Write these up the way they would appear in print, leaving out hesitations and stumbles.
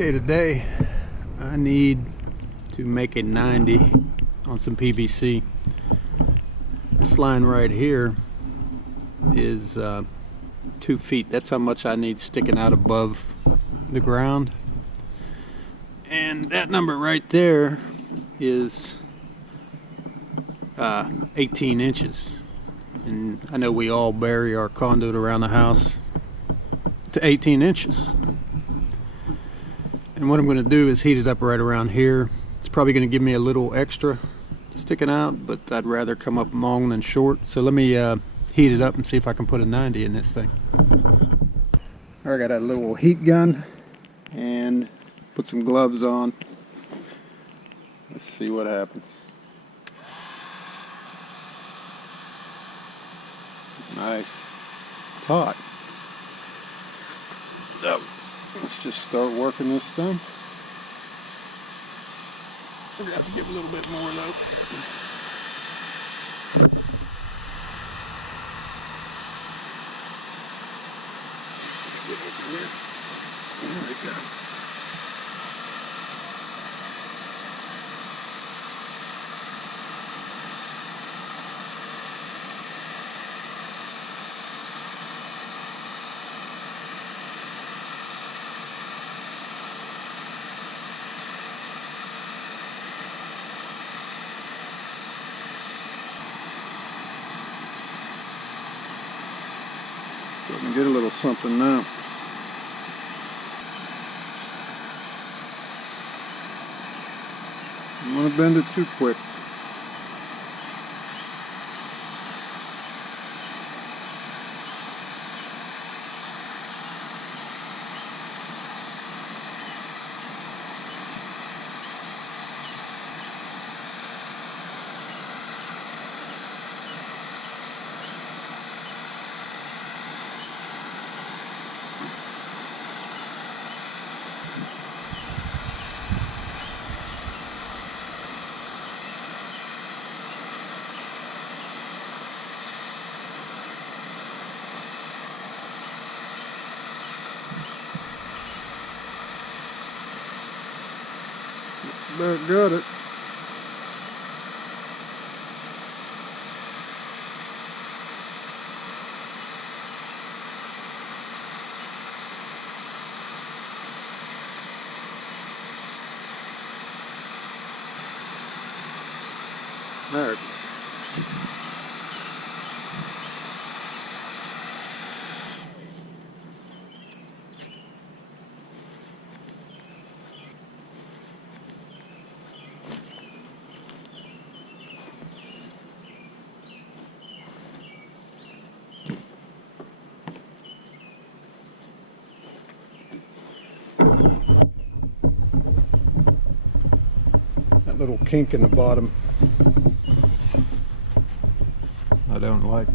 Okay, today I need to make a 90 on some PVC. This line right here is 2 feet. That's how much I need sticking out above the ground. And that number right there is 18 inches. And I know we all bury our conduit around the house to 18 inches. And what I'm going to do is heat it up right around here. It's probably going to give me a little extra sticking out, but I'd rather come up long than short. So let me heat it up and see if I can put a 90 in this thing. All right, I got a little heat gun and put some gloves on. Let's see what happens. Nice. It's hot. So let's just start working this thing. We're gonna have to give a little bit more though. Let's get over here. There we go. So we can get a little something now. Don't want to bend it too quick. About got it. All right. That little kink in the bottom I don't like,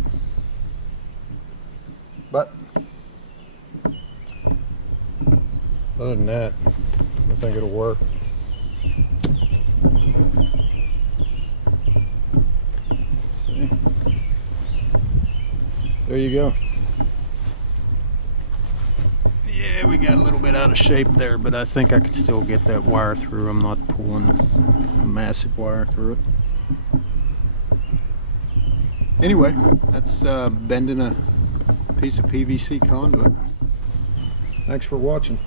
but other than that I think it'll work. See? There you go. Yeah, we got a little bit out of shape there, but I think I could still get that wire through. I'm not pulling a massive wire through it. Anyway, that's bending a piece of PVC conduit. Thanks for watching.